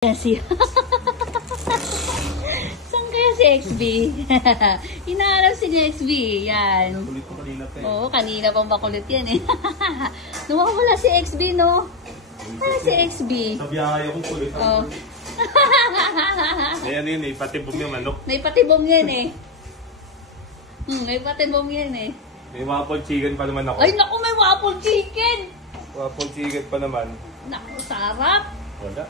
Kasi saan kaya si XB? Hinahanap si XB. Yan. Nakulit ko kanina pa eh. Oo, kanina pang makulit yan eh. Nawawala si XB, no? Ano si XB? Sa biyahe akong kulit. Oh. May ano yun eh, patibog yung manok. May patibong yan eh. May patibong yan eh. May waffle chicken pa naman ako. Ay, naku, may waffle chicken! Waffle chicken pa naman. Naku, sarap! Wala.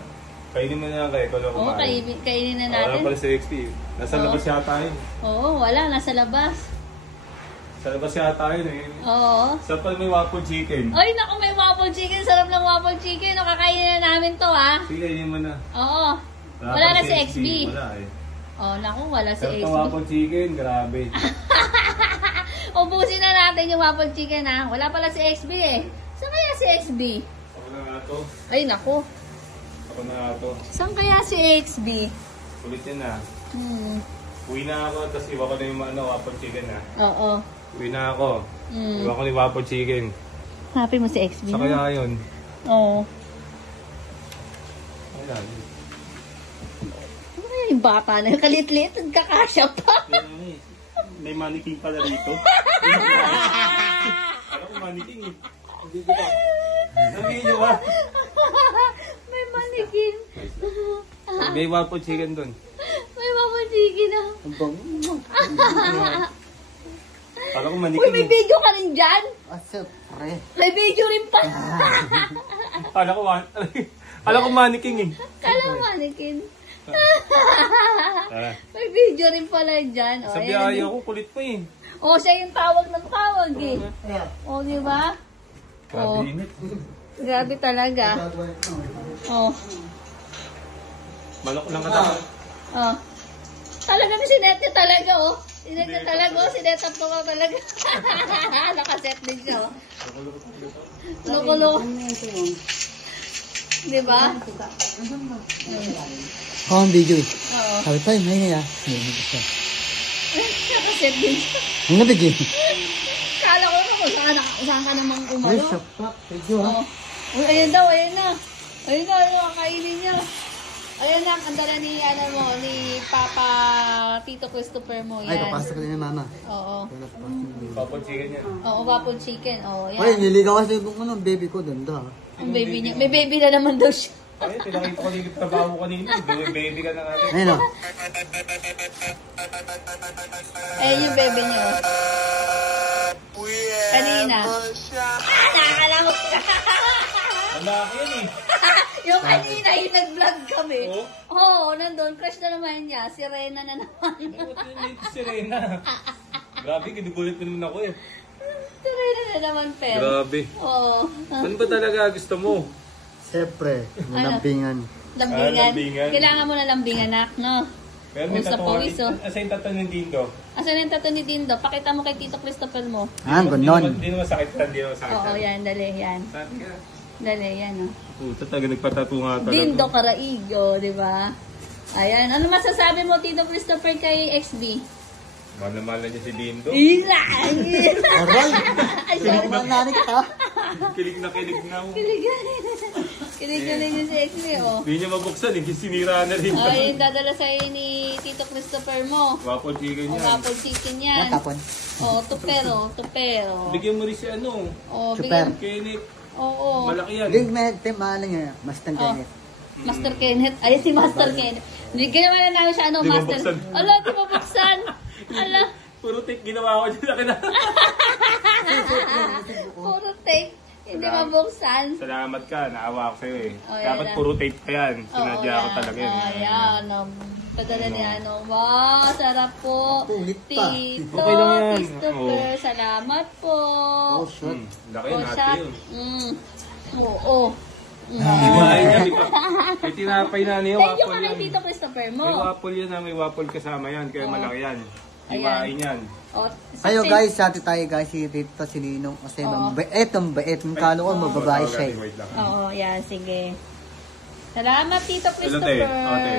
Kainin mo na lang kayo. Oo, kainin na Wala natin. pala si XP. Nasa labas yata yun. Oo, wala. Nasa labas. Sa labas yata yun eh. Oo. Saan pa may waffle chicken? Ay, naku, may waffle chicken. Sarap ng waffle chicken. O, kakainin na namin to, ha? Sige, kainin mo na. Oo. Wala na si XB. Wala eh. Oh, naku, wala si Saan XB. pa waffle chicken? Grabe. Ubusin na natin yung waffle chicken, ha? Wala pala si XB, eh. Saan kaya si XB? Ako na nga to. Ay, naku. Ako na nga to. Saan kaya si XB? Kulit yun na. Uwi na ako, tapos iwa ko na yung waffle chicken na. Oo. Uwi na ako. Iwa ko na yung waffle chicken. Happy mo si XB, Sa kaya yun. Oo. Ayan. Ano kaya yung bata na yung kalit-lit? Nagkakasya pa. May mannequin pala dito. Alam ko mannequin eh. Hindi ko pa. Sabihin nyo ba? May manikin. May waffle chicken dun. May waffle chicken, ha? Alam ko Uy, mannequin may eh. video ka rin dyan? Siyempre. May video rin pa. Alam ko mannequin eh. Kala manikin. Tara. May video rin pala dyan. O, Sa ayan. biyahe ako kulit mo eh. O, siya yung tawag ng tawag eh. O, di ba? Grabe init. Grabe talaga. O. Malok lang kata. O. Talaga na sinet niya talaga, oh. Sinet niya talaga, oh. Sinet up ko ka talaga. Nakaset din siya, oh. Loko-loko. Di ba? Ako ang video eh. Oo. Sabi tayo, may nga. Nakaset din siya. Ang nabig eh. Kala ko na kung saan ka namang Uy, umalo. sapak. Video ha. Oo. Uy, ayun daw, ayun na. Ayun na, ayun na, kakainin niya. Ayun na, ang dala ni, ano mo, ni Papa Tito Christopher mo. Ay, Yan. papasok ka na ni mama. Oo. Waffle chicken yan. Oo, waffle chicken. Oo, yan. Uy, niligaw kasi yung ano, baby ko doon da. Ang baby niya. May baby na naman daw siya. Ay, pinakita ko dito trabaho kanina. Baby ka na nga. Ayun o. Eh, yung baby niya. Oh. Kanina. Nakakalangot ka. Malaki yan eh. Yung kanina, yung nag-vlog kami. Oo? Oo, nandun. Crush na naman niya. Si Rena na naman. Si Rena. Grabe, ginugulit mo naman ako eh. Si Rena na naman, Pen. Grabe. Oo. Ano ba talaga gusto mo? Siyempre, nalambingan. Lambingan. lambingan. Kailangan mo na lambingan, anak, no? Pero may Sa tattoo. pawis, oh. Asa yung tattoo ng Dindo? Asan yung tattoo ni Dindo? Pakita mo kay Tito Christopher mo. Ah, ganon. Hindi naman sakit yan, hindi naman sakit Oo, yan. Dali, yan. Sakit ka. Dali, yan, oh. Puta, talaga nagpatattoo nga talaga. Dindo Caraigo, di ba? Ayan. Ano masasabi mo, Tito Christopher, kay XB? Mahal na niya si Dindo. Ilan! Aray! Ay, sorry. Nanik ka. Kilig na ako. Kilig niya si XB, oh. Hindi niya mabuksan eh, sinira na rin. Ay, dadala sa'yo ni Tito Christopher mo. Waffle chicken O, yan. waffle chicken yan. Matapon. O, tupero. Bigyan mo rin si ano, O, Super. bigyan. Kenneth. Oo. Malaki yan. Hindi, may mahala nga. Mas tangkangit. Master Kenneth. Ay, si Master Kenneth. Hindi, ginawa na namin siya, ano, Di Master. mabuksan. Ala, di mabuksan. Ala. Puro take ginawa ko dyan. Akin na. Puro tape. Hindi mabuksan. Salamat ka, naawa ako sa'yo eh. Oh, yan Dapat na. puro tape pa yan. Sinadya Oo, ko yan. talaga yan. Oh, yan. Padala niya, ano. Wow, sarap po. Kulit pa. Tito Okay lang yan. Christopher, salamat po. Oh, shot. Laki Oh, natin shot. yun. Oo. Kumain niya, may tinapay na niya. Thank you ka Waffle kay yan. Tito Christopher mo. May waffle yan, may waffle kasama yan. Kaya Oo. malaki yan. Ayan. Iwain yan. Oh, Kayo guys, sa atin tayo guys, si Rita, si Ninong. Kasi Oo. mabait, ang bait. Ang kalo ko, mababae siya eh. Wait lang. Oo, yan, sige. Salamat, Tito Hello, te. Christopher. Ate.